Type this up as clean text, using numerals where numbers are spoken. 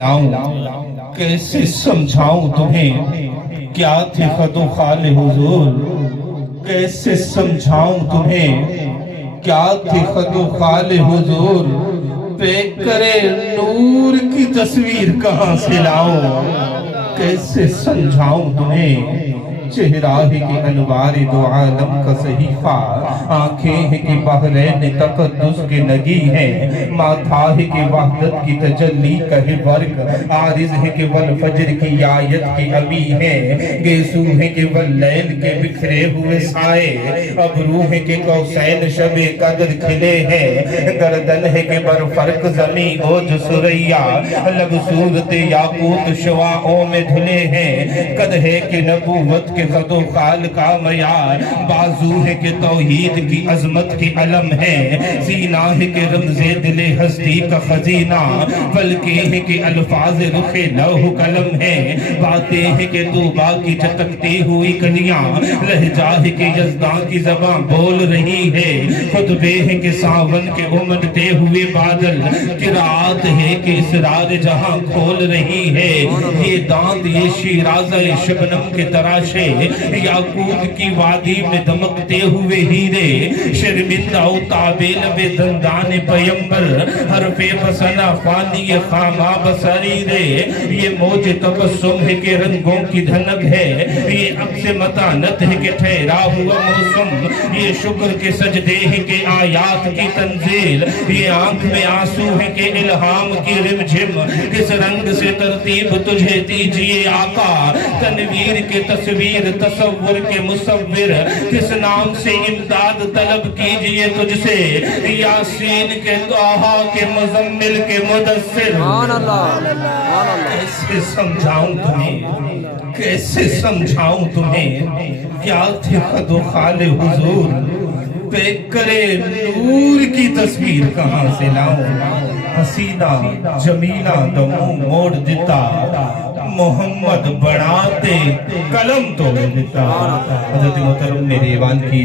कैसे समझाऊं तुम्हें क्या थे खदो खाले हुजूर, कैसे समझाऊं तुम्हें क्या थे खदो खाले हुजूर, पे करे नूर की तस्वीर कहां से लाऊं, कैसे समझाऊं तुम्हें चेहरा है कि अनवार दो आलम का सहीफा, आंखें है कि बहरैन तक़द्दुस के नगी है, माथा है कि वहदत की तजल्ली का है वर्क, आरिज है कि वल फजर की आयत की अमी है, गेसू है कि वल लैल के बिखरे हुए साए, अबरू है कि कौसैन शबे कदर खिले हैं, गर्दन है कि बरफर्क ज़मी ओज सुरैया, लब सूरत याकूत शवाओं में धुले हैं, कद है कि नबूवत के खदो खाल का मयार, बाजू है कि तौहीद की अजमत की अलम है, सीना है कि रमज़े दिले हस्ती का खजीना, बल्कि है कि अल्फाज रुखे लौह कलम है, बातें है कि तूबा की चटकती हुई कलियां, लहजा है कि यज़दां की ज़बां बोल रही है, खुतबे है कि सावन के उमड़ते हुए बादल, किरात है कि इसरार जहां खोल रही है, ये दांत ये शीराज़े शबनम के तराशे, याकूत की वादी में दमकते हुए हीरे, शर्मिंदा ताबेल बे दंदान पैगंबर, हरफे फसना फानी खामा बसरी रे, ये मौज तबस्सुम है के रंगों की धनक है, ये अक्स मतानत है के ठहरा हुआ मौसम, ये शुक्र के सजदे है के आयात की तंजील, ये आंख में आंसू है के इल्हाम की रिमझिम, किस रंग से तरतीब तुझे दीजिए आका, तनवीर के तस्वीर तसव्वुर के मुसव्विर, किस नाम से इमदाद तलब कीजिए तुझसे, यासीन के तोहा के मुजम्मिल के मुदस्सिर, कैसे समझाऊं तुम्हें, कैसे समझाऊं तुम्हें क्या थे खदो खाले हुजूर, पे करे नूर की तस्वीर कहां से लाऊं, हसीना जमीला दमू मोड़ देता, मोहम्मद बढ़ाते कलम तोड़ देता। हज़रत मोहतरम मेरे ईवान की